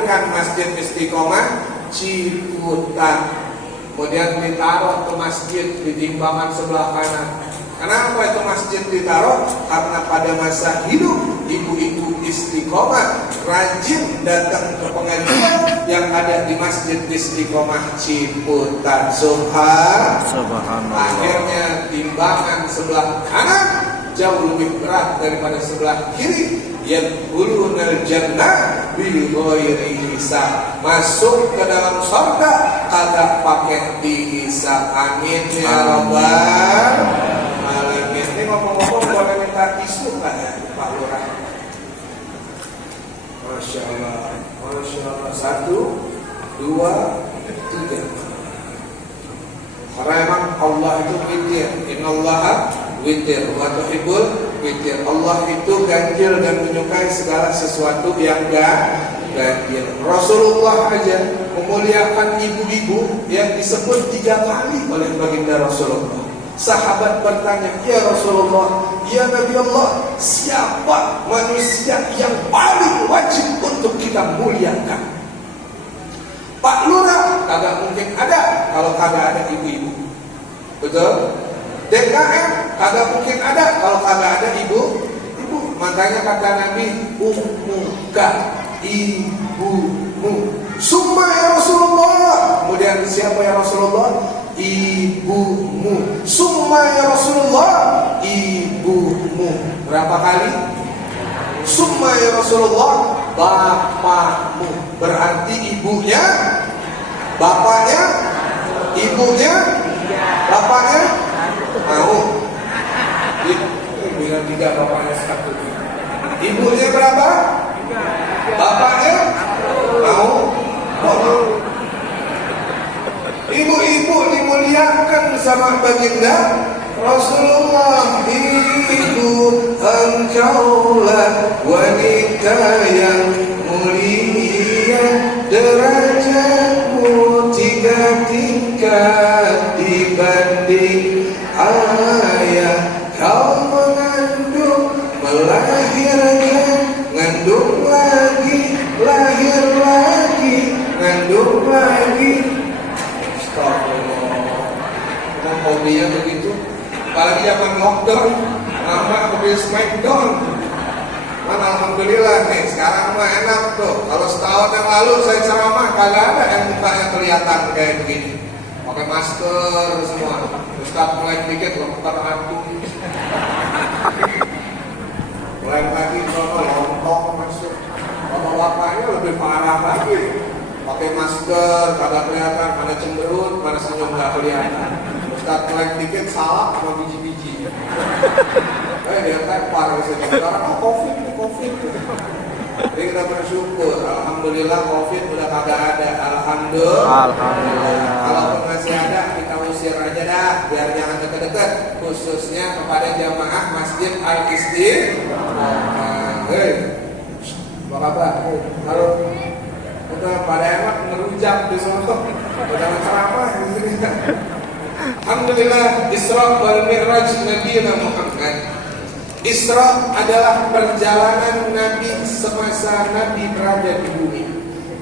Kan Masjid Istiqomah Ciputat, kemudian ditaruh ke masjid di timbangan sebelah kanan. Kenapa itu masjid ditaruh? Karena pada masa hidup ibu-ibu istiqomah rajin datang ke pengajian yang ada di Masjid Istiqomah Ciputat. Subhanallah. Akhirnya timbangan sebelah kanan jauh lebih berat daripada sebelah kiri. Yadkhulunal jannah bi ghairi hisab, masuk ke dalam surga kagak pakai dihisab. Amin ya rabbal alamin. Ini ngomong-ngomong boleh minta tisu kan ya Pak Lurah? Masya Allah, Masya Allah. 1, 2, 3. Karena emang Allah itu witir. Innallaha witir wa tuhibbul witir. Allah itu ganjil dan menyukai segala sesuatu yang ganjil. Rasulullah aja memuliakan ibu-ibu yang disebut 3 kali oleh baginda Rasulullah. Sahabat bertanya, ya Rasulullah, ya Nabi Allah, siapa manusia yang paling wajib untuk kita muliakan? Pak Lurah, kagak mungkin ada kalau kagak ada ibu-ibu. Betul? DKM kagak mungkin ada kalau kagak ada ibu. Makanya kata Nabi, ummuka, ibumu. Summa ya Rasulullah. Kemudian siapa ya Rasulullah? Ibumu. Summa ya Rasulullah, ibumu. Berapa kali? Summa ya Rasulullah, bapakmu. Berarti ibunya, bapaknya, ibunya, bapaknya. Mau? Bilang 3, bapaknya 1. Ibunya berapa? Bapaknya? Mau? Ibu-ibu dimuliakan sama baginda Rasulullah. Ibu engkaulah wanita yang mulia, derajatmu 3 tingkat dibanding ayah. Kau mengandung, melahirkan, ngandung lagi, lahir lagi, ngandung lagi. Astagfirullah. Emang hobinya begitu? Apalagi zaman lockdown, lama hobi smackdown. Mana alhamdulillah nih, sekarang mah enak tuh. Kalau setahun yang lalu saya ceramah, kagak ada yang mukanya kelihatan kayak begini. Pakai masker semua. Ustaz mulai dikit lempar hati. Mulai lagi kalau lontong masuk. Kalau bapaknya lebih parah lagi. Pakai masker, kagak kelihatan, mana cemberut, mana senyum gak kelihatan. Ustaz mulai dikit salah sama biji-biji. Dia tepar ke sini. Karena COVID. Jadi kita bersyukur, alhamdulillah COVID udah kagak ada. Alhamdulillah. Kalaupun masih ada, kita usir aja dah, biar jangan dekat-dekat. Khususnya kepada jamaah Masjid Al-Istiqomah. Hei, apa kabar? Halo. Udah pada enak ngerujak di sana. Udah ceramah di sini. Alhamdulillah, Isra wal Mi'raj Nabi Muhammad. Isra adalah perjalanan Nabi semasa Nabi berada di bumi.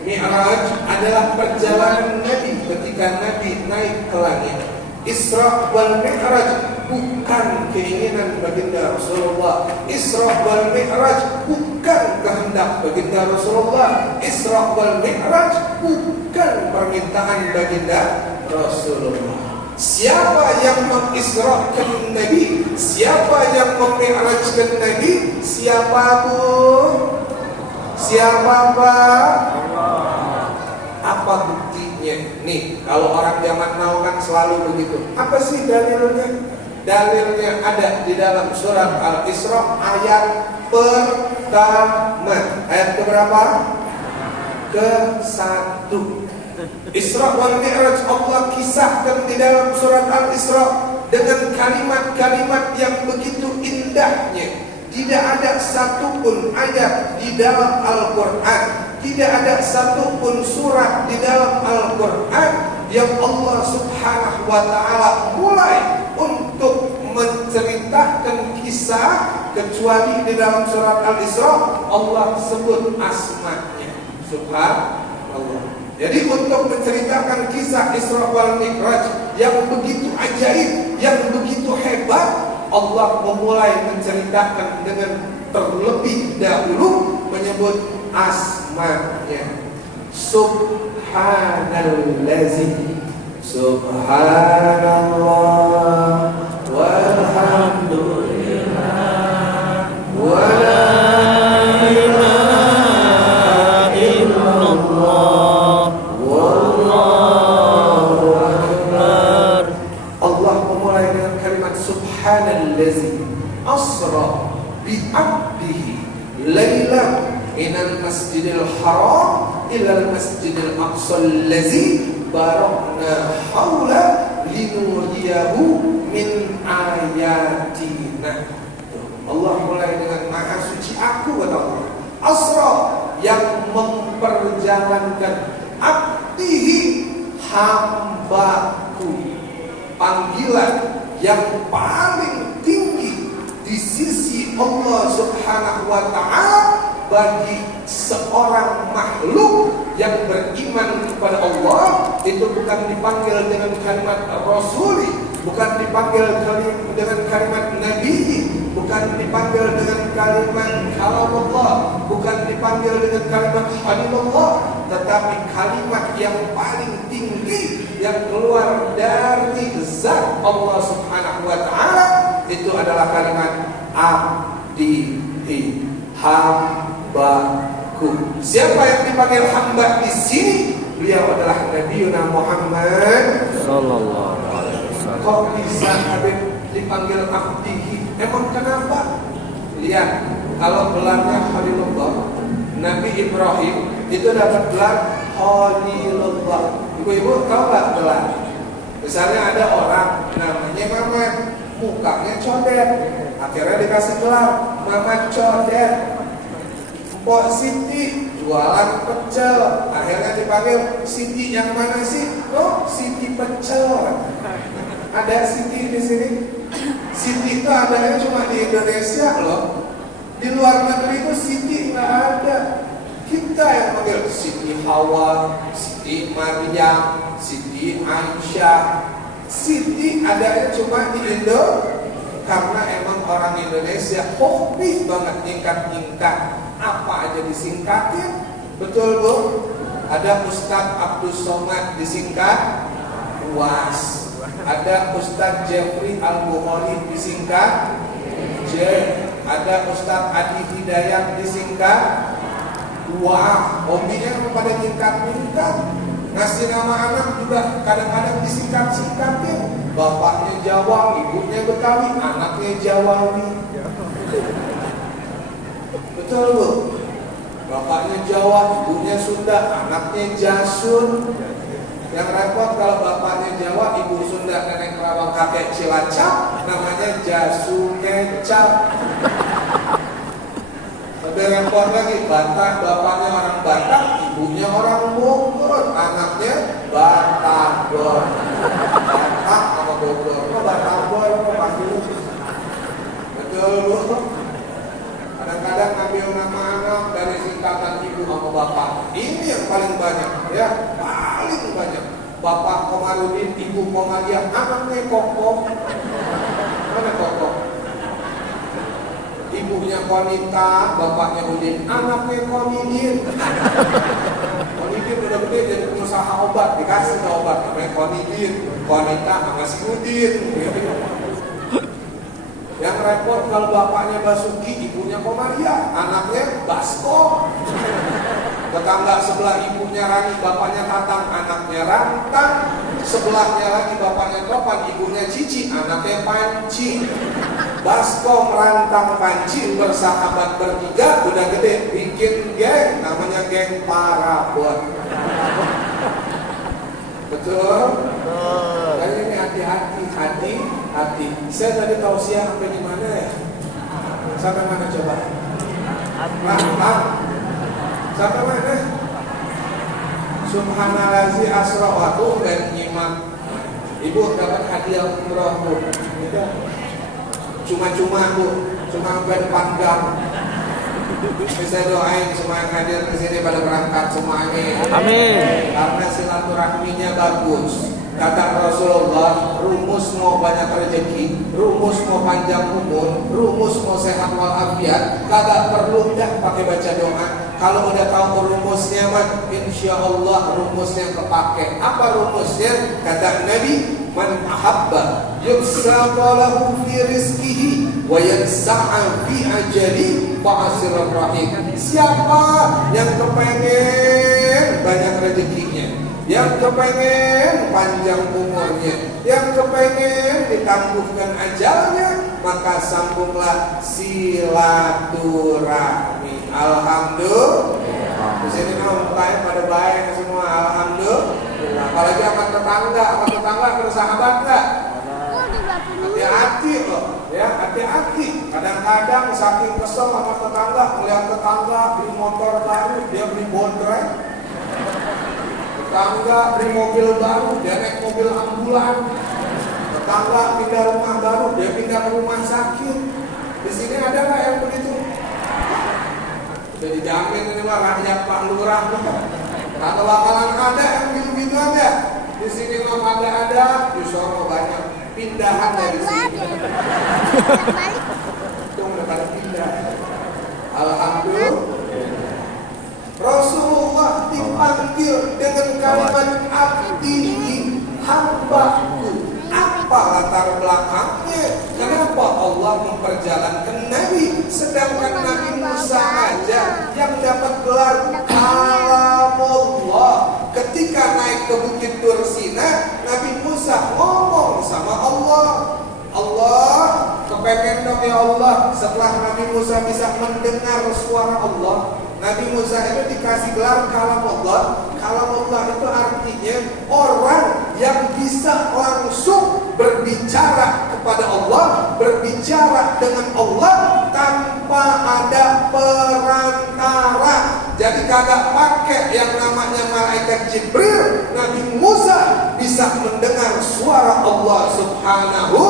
Mi'raj adalah perjalanan Nabi ketika Nabi naik ke langit. Isra wal Mi'raj bukan keinginan baginda Rasulullah. Isra wal Mi'raj bukan kehendak baginda Rasulullah. Isra wal Mi'raj bukan permintaan baginda Rasulullah. Siapa yang mengisrakan Nabi? Siapa yang memi'rajkan Nabi? Siapa bu? Siapa Pak? Apa buktinya? Nih, kalau orang zaman now kan selalu begitu. Apa sih dalilnya? Dalilnya ada di dalam surat Al-Isra ayat pertama. Ayat keberapa? Ke-1. Isra wal Mi'raj Allah kisahkan di dalam surat Al-Isra dengan kalimat-kalimat yang begitu indahnya. Tidak ada satupun ayat di dalam Al-Quran, tidak ada satupun surat di dalam Al-Quran yang Allah Subhanahu wa ta'ala mulai untuk menceritakan kisah kecuali di dalam surat Al-Isra Allah sebut asmanya. Subhanallah. Jadi untuk menceritakan kisah Isra wal Mi'raj yang begitu ajaib, yang begitu hebat, Allah memulai menceritakan dengan terlebih dahulu menyebut asmanya. Subhanallazi, subhanallah, walhamdulillah, wala ilaha illallah, wallahu akbar. Allah memulai dengan kalimat subhanallazi asra bi abdihi lailan minal masjidil haram ilal masjidil aqsa allazi barakna haula linuriyahu min ayatina. Allah mulai dengan maha suci aku, kata Allah. Asra, yang memperjalankan, abdihi, hambaku. Panggilan yang paling tinggi di sisi Allah Subhanahu wa ta'ala bagi seorang makhluk yang beriman kepada Allah, itu bukan dipanggil dengan kalimat rasuli, bukan dipanggil dengan kalimat nabi, bukan dipanggil dengan kalimat kalamullah, bukan dipanggil dengan kalimat halilullah, tetapi kalimat yang paling tinggi yang keluar dari zat Allah Subhanahu wa ta'ala itu adalah kalimat abdihi, hambaku. Siapa yang dipanggil hamba di sini? Beliau adalah Nabi Muhammad sallallahu alaihi wasallam. Kok bisa Habib dipanggil abdihi? Emang kenapa? Lihat, kalau gelarnya Khalilullah, Nabi Ibrahim itu dapat gelar Khalilullah. Ibu-ibu tahu nggak gelar? Misalnya ada orang namanya Mamat, mukanya codet, akhirnya dikasih gelar Mamat Codet. Mpok Siti jualan pecel, akhirnya dipanggil Siti yang mana sih? Oh, Siti pecel. Ada Siti di sini. Siti itu adanya cuma di Indonesia loh. Di luar negeri itu Siti nggak ada. Kita yang panggil Siti Hawa, Siti Maryam, Siti Aisyah. Siti adanya cuma di Indo, karena emang orang Indonesia hobi banget nyingkat-nyingkat. Apa aja disingkatin. Betul Bu? Ada Ustadz Abdul Somad disingkat UAS. Ada Ustadz Jeffrey Al-Bukhari disingkat J. Ada Ustadz Adi Hidayat disingkat. Wah, hobinya pada nyingkat-nyingkat. Ngasih nama anak juga kadang-kadang disingkat-singkatin. Bapaknya Jawa, ibunya Betawi, anaknya Jawawi. Betul Bu? Bapaknya Jawa, ibunya Sunda, anaknya Jasun. Yang repot kalau bapaknya Jawa, ibu Sunda, nenek Kerawang, kakek Cilacap, namanya Jasu Kecap. Lebih repot lagi, Batak, bapaknya orang Batak, ibunya orang Bogor, anaknya Batagor. Batak sama Bogor, kok Batagor, kok panggil? Betul Bu? Kadang-kadang ngambil nama anak dari singkatan ibu sama bapak. Ini yang paling banyak, ya, paling banyak. Bapak Komarudin, ibu Komariah, anaknya Koko. Mana Koko? Ibunya Konita, bapaknya Udin, anaknya Konidin. Konidin udah gede jadi pengusaha obat, dikasih obat namanya Konidin. Konita sama si Udin. Yang repot kalau bapaknya Basuki, ibunya Komaria, anaknya Basko. Tetangga sebelah ibunya Rani, bapaknya Tatang, anaknya Rantang. Sebelahnya lagi bapaknya Topan, ibunya Cici, anaknya Panci. Basko merantang Panci bersahabat bertiga, udah gede bikin geng, namanya geng Parabot. Betul? Dan ini hati-hati, hati. Saya tadi tausiah sampai di mana ya? Sampai mana coba? Sampai mana? Subhanallazi asra wa dan nyimak. Ibu dapat hadiah umroh Bu. Cuma-cuma Bu, cuma ban panggang. Bisa doain semua yang hadir di sini pada berangkat semua, amin. Amin. Karena silaturahminya bagus. Kata Rasulullah, rumus mau banyak rezeki, rumus mau panjang umur, rumus mau sehat walafiat, kagak perlu dah pakai baca doa. Kalau udah tahu rumusnya mah, insya Allah rumusnya kepake. Apa rumusnya? Kata Nabi, man ahabba yubsaqa lahu fi rizqihi wa yansa'a fi ajali fa'asirur rahim. Siapa yang kepengen banyak rezekinya, yang kepengen panjang umurnya, yang kepengen ditangguhkan ajalnya, maka sambunglah silaturahmi. Alhamdulillah. Di sini memang mukanya pada baik semua. Alhamdulillah. Apalagi sama tetangga bersahabat enggak? Hati-hati loh, ya hati-hati. Kadang-kadang saking kesel sama tetangga, melihat tetangga beli motor baru, dia beli bondrek. Tetangga beli mobil baru, dia naik mobil ambulan. Tetangga pindah rumah baru, dia pindah ke rumah sakit. Di sini ada nggak yang begitu? Udah dijamin ini mah rakyat Pak Lurah. Kagak bakalan ada yang gitu-gitu ada. Di sini mah kagak ada, di sono banyak pindahan dari sini. Itu udah pada pindah. Alhamdulillah. Rasulullah dipanggil dengan kalimat abdi, hambaku. Apa latar belakangnya? Kenapa Allah memperjalankan Nabi, sedangkan Nabi Musa aja yang dapat gelar kalamullah? Ketika naik ke Bukit Tur Sina, Nabi Musa ngomong sama Allah. Allah, kepengen dong ya Allah, setelah Nabi Musa bisa mendengar suara Allah. Nabi Musa itu dikasih gelar kalamullah. Kalamullah itu artinya orang yang bisa langsung berbicara kepada Allah, berbicara dengan Allah tanpa ada perantara. Jadi kagak pakai yang namanya malaikat Jibril. Nabi Musa bisa mendengar suara Allah Subhanahu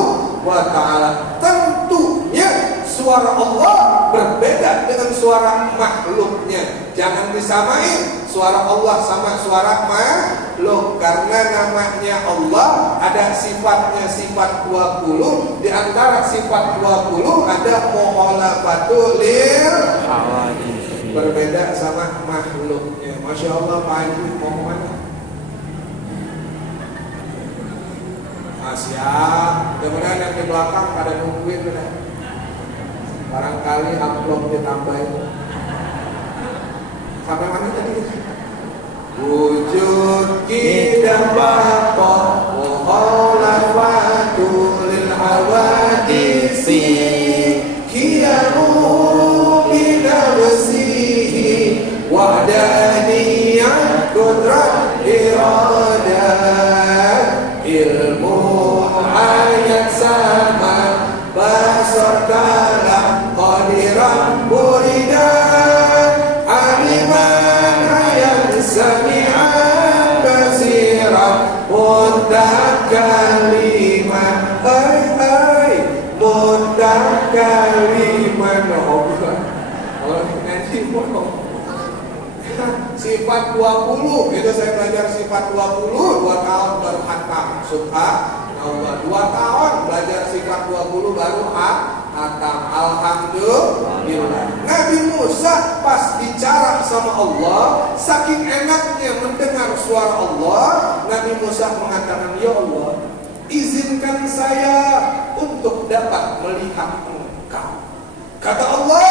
wa ta'ala. Tentunya suara Allah berbeda dengan suara makhluknya. Jangan disamain suara Allah sama suara makhluk, karena namanya Allah ada sifatnya sifat 20. Di antara sifat 20 ada mukhalafatul lil berbeda sama makhluknya. Masya Allah, Pak Haji mau kemana? Siap. Mudah-mudahan yang di belakang pada nungguin udah. Barangkali amplop ditambahin. Sampai mana tadi? Wujud kita bapak mukhalafatul lil hawadisi kiyamu binafsihi wahdaniyah qudrat iradat ilmu ayat sama basar kalam qadiran buridan aliman ayat sami'an basiran mudah kaliman mudah kaliman. Nanti mau sifat 20 itu saya belajar sifat 20 2 tahun baru khatam. Subhanallah, 2 tahun belajar sifat 20 baru khatam. Alhamdulillah. Nabi Musa pas bicara sama Allah, saking enaknya mendengar suara Allah, Nabi Musa mengatakan, ya Allah, izinkan saya untuk dapat melihat Engkau. Kata Allah,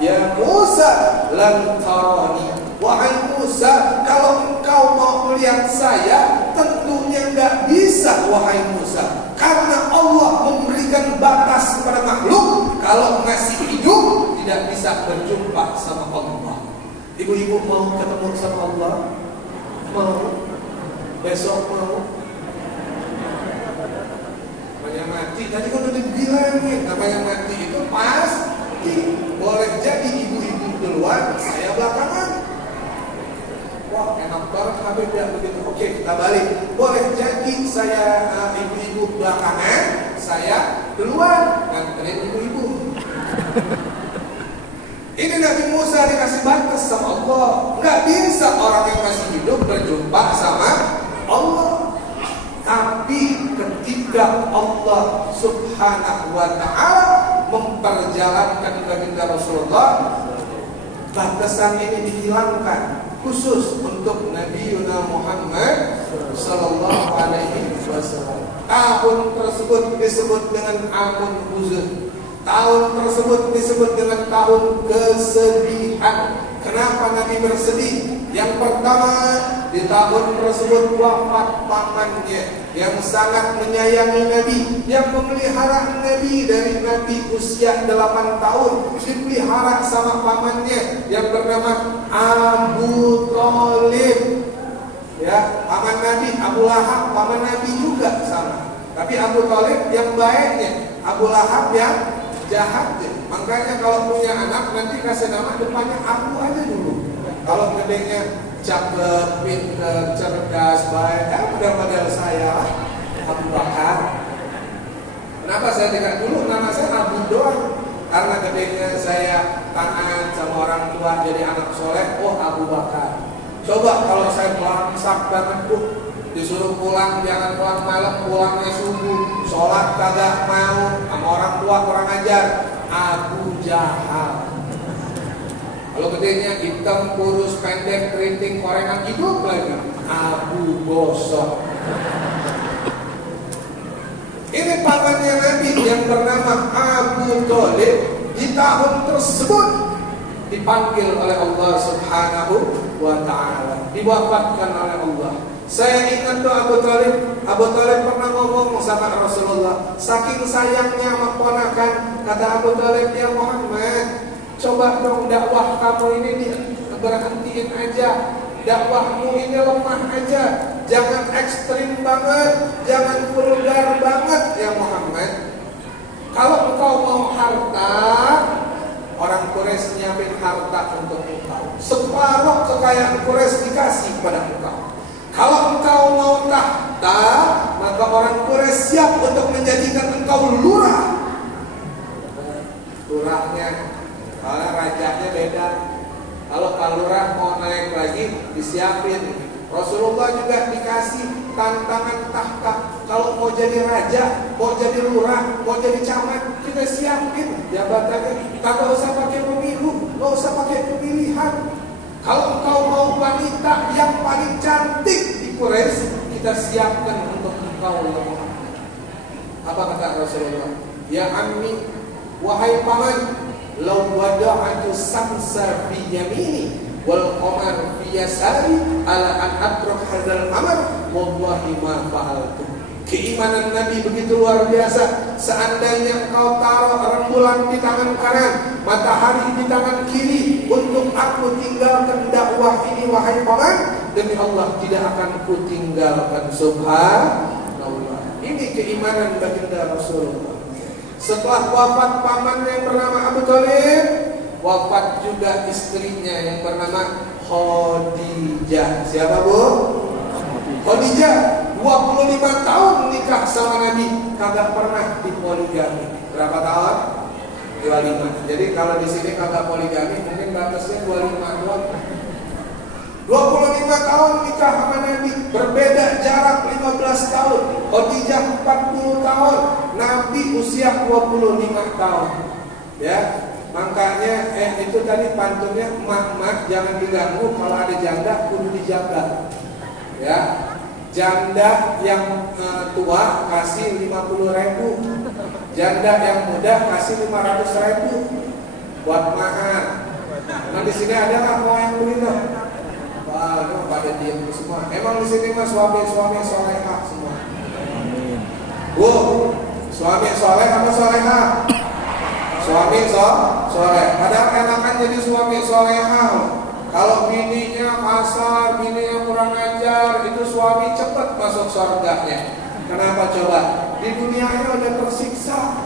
ya Musa lan tarani. Wahai Musa, kalau engkau mau melihat saya, tentunya enggak bisa, wahai Musa. Karena Allah memberikan batas kepada makhluk. Kalau masih hidup, tidak bisa berjumpa sama Allah. Ibu-ibu mau ketemu sama Allah? Mau? Besok mau? Namanya mati, tadi kan udah dibilangin, namanya mati itu pasti. Boleh jadi ibu-ibu duluan, saya belakangan. Wah, enak banget Habib ya begitu. Oke, kita balik. Boleh jadi saya ibu-ibu belakangan, saya duluan nganterin ibu-ibu. Ini Nabi Musa dikasih batas sama Allah. Nggak bisa orang yang masih hidup berjumpa sama Allah. Tapi ketika Allah Subhanahu wa ta'ala memperjalankan baginda Rasulullah, batasan ini dihilangkan khusus untuk Nabi Muhammad sallallahu alaihi wasallam. Tahun tersebut disebut dengan Amun Huzn. Tahun tersebut disebut dengan tahun kesedihan. Kenapa Nabi bersedih? Yang pertama, di tahun tersebut wafat pamannya yang sangat menyayangi Nabi, yang memelihara Nabi dari Nabi usia 8 tahun, dipelihara sama pamannya yang bernama Abu Thalib. Ya, paman Nabi Abu Lahab, paman Nabi juga sama. Tapi Abu Thalib yang baiknya, Abu Lahab yang jahatnya. Makanya kalau punya anak nanti kasih nama depannya Abu aja dulu. Kalau gedenya cakep, pinter, cerdas, baik, model-model saya Abu Bakar. Kenapa saya tidak dulu nama saya Abu doang? Karena gedenya saya taat sama orang tua jadi anak soleh, oh Abu Bakar. Coba kalau saya belangsak banget disuruh pulang, jangan pulang malam, pulangnya subuh, sholat kagak mau, sama orang tua kurang ajar, Abu Jahal. Kalau gedenya hitam, kurus, pendek, keriting, korengan, hidup lagi, Abu Gosok. Ini pamannya Nabi yang bernama Abu Thalib. Di tahun tersebut dipanggil oleh Allah Subhanahu wa ta'ala, diwafatkan oleh Allah. Saya ingat tuh Abu Thalib pernah ngomong sama Rasulullah, saking sayangnya sama ponakan, kata Abu Thalib, ya Muhammad, coba dong dakwah kamu ini berhentiin aja, dakwahmu ini lemah aja, jangan ekstrim banget, jangan vulgar banget ya Muhammad. Kalau engkau mau harta, orang Quraisy nyiapin harta untuk engkau, separuh kekayaan Quraisy dikasih pada engkau. Kalau engkau mau tahta, maka orang Quraisy siap untuk menjadikan engkau lurah. Lurahnya, kalau rajanya beda. Kalau Pak Lurah mau naik lagi, disiapin. Rasulullah juga dikasih tantangan tahta. Kalau mau jadi raja, mau jadi lurah, mau jadi camat, kita siapin jabatannya. Kagak usah pakai pemilu, nggak usah pakai pemilihan. Kalau engkau mau wanita yang paling cantik di Quraisy, kita siapkan untuk engkau ya Muhammad. Apa kata Rasulullah? Ya ammi, wahai paman, law wada'atu samsa fi yamini wal qamar fi yasari ala an atruk hadzal amr wallahi ma fa'altu. Keimanan Nabi begitu luar biasa. Seandainya engkau taruh rembulan di tangan kanan, matahari di tangan kiri, untuk aku tinggalkan dakwah ini wahai paman, demi Allah tidak akan ku tinggalkan. Subhanallah. Ini keimanan baginda Rasulullah. Setelah wafat paman yang bernama Abu Thalib, wafat juga istrinya yang bernama Khadijah. Siapa bu? Khadijah 25 tahun nikah sama Nabi, kagak pernah dipoligami. Berapa tahun? 25. Jadi kalau di sini kagak poligami, mungkin batasnya 25 doang. 25 tahun nikah sama Nabi, berbeda jarak 15 tahun. Khadijah 40 tahun, Nabi usia 25 tahun. Ya, makanya itu tadi pantunnya, mak jangan diganggu, kalau ada janda kudu dijaga. Ya. Janda yang tua kasih 50.000, janda yang muda kasih 500.000 buat mahar. Nah di sini ada nggak mau yang begitu? Wah, itu pada diam semua. Emang di sini mah suami solehah semua. Bu, suami soleh apa soleha? Suami soleh. Padahal enakan jadi suami solehah. Kalau bininya kasar, bininya kurang ajar, itu suami cepat masuk surganya. Kenapa coba? Di dunianya udah tersiksa.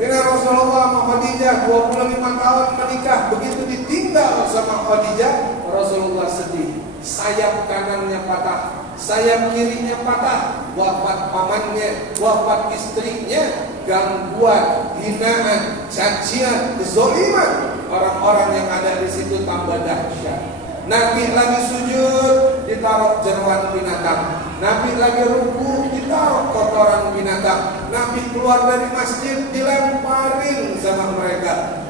Ini Rasulullah sama Khadijah 25 tahun menikah, begitu ditinggal sama Khadijah, Rasulullah sedih. Sayap kanannya patah, sayap kirinya patah, wafat pamannya, wafat istrinya, gangguan, hinaan, cacian, kezaliman orang-orang yang ada di situ tambah dahsyat. Nabi lagi sujud, ditaruh jeruan binatang. Nabi lagi ruku, ditaruh kotoran binatang. Nabi keluar dari masjid, dilemparin sama mereka.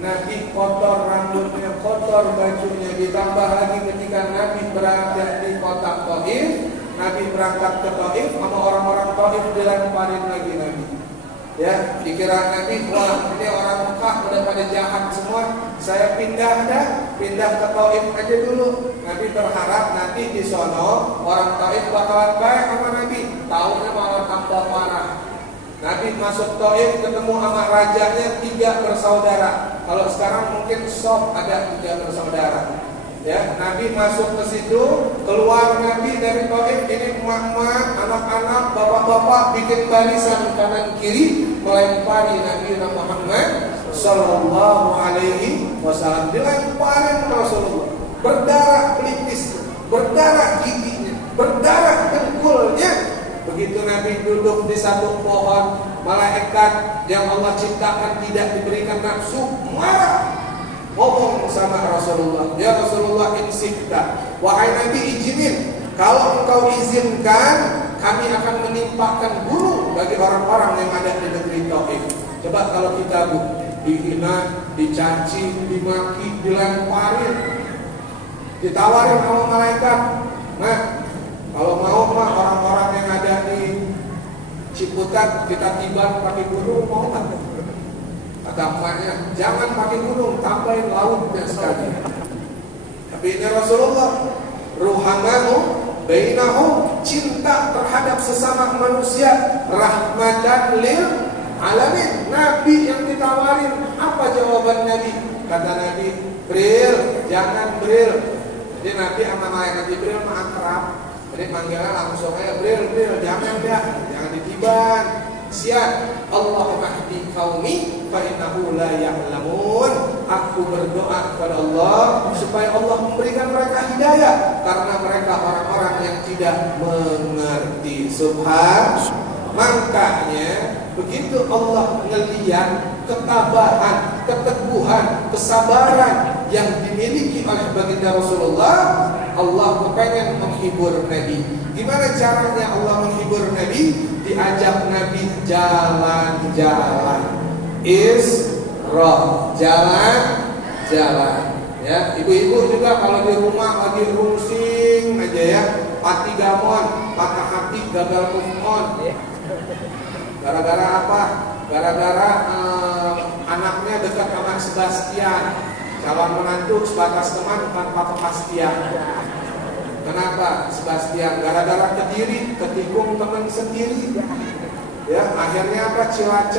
Nabi kotor rambutnya, kotor bajunya. Ditambah lagi ketika Nabi berada di kota Taif, Nabi berangkat ke Taif, sama orang-orang Taif dilemparin lagi Nabi. Ya, dikira Nabi, wah ini orang Mekah udah pada jahat semua, saya pindah ke Taif aja dulu. Nabi berharap nanti di sono orang Taif bakalan baik sama Nabi, taunya malah tambah parah. Nabi masuk Taif ketemu sama rajanya 3 bersaudara. Kalau sekarang mungkin sok ada 3 bersaudara. Ya, Nabi masuk ke situ, keluar Nabi dari Taif, ini emak-emak, anak-anak, bapak-bapak bikin barisan kanan kiri melempari Nabi Muhammad sallallahu alaihi wasallam. Dilemparin Rasulullah, berdarah pelipis, berdarah giginya, berdarah dengkulnya. Begitu Nabi duduk di satu pohon, malaikat yang Allah ciptakan tidak diberikan nafsu marah, ngomong sama Rasulullah, ya Rasulullah, insikta, wahai Nabi izinin, kalau engkau izinkan kami akan menimpakan gunung bagi orang-orang yang ada di negeri Taif. Coba kalau kita dihina, dicaci, dimaki, dilemparin, ditawarin sama malaikat, nah kalau mau mah orang-orang yang ada di Ciputat kita tiban pakai gunung, mau nggak? Kata emaknya, jangan pakai gunung, tambahin lautnya sekali. Tapi ini Rasulullah, ruhamahu bainahum, cinta terhadap sesama manusia, rahmatan lil alamin. Nabi yang ditawarin, apa jawaban Nabi? Kata Nabi, Bril, jangan Bril. Jadi Nabi sama malaikat Jibril mah akrab. Jadi manggilnya langsung aja, Bril, jangan ditiban. Siap, Allahumma hdi qaumi fa innahu la ya'lamun. Aku berdoa kepada Allah supaya Allah memberikan mereka hidayah, karena mereka orang-orang yang tidak mengerti. Makanya begitu Allah ngelihat ketabahan, keteguhan, kesabaran yang dimiliki oleh baginda Rasulullah, Allah kepengen menghibur Nabi. Gimana caranya Allah menghibur Nabi? Diajak Nabi jalan-jalan, Isra, jalan-jalan. Ya, ibu-ibu juga kalau di rumah lagi rungsing aja ya, pati gamon, patah hati, gagal move on. Gara-gara apa? Gara-gara anaknya dekat sama Sebastian, calon menantu sebatas teman bukan kepastian. Kenapa Sebastian? Gara-gara Kediri, ketikung teman sendiri. Ya, akhirnya apa? Cilacap.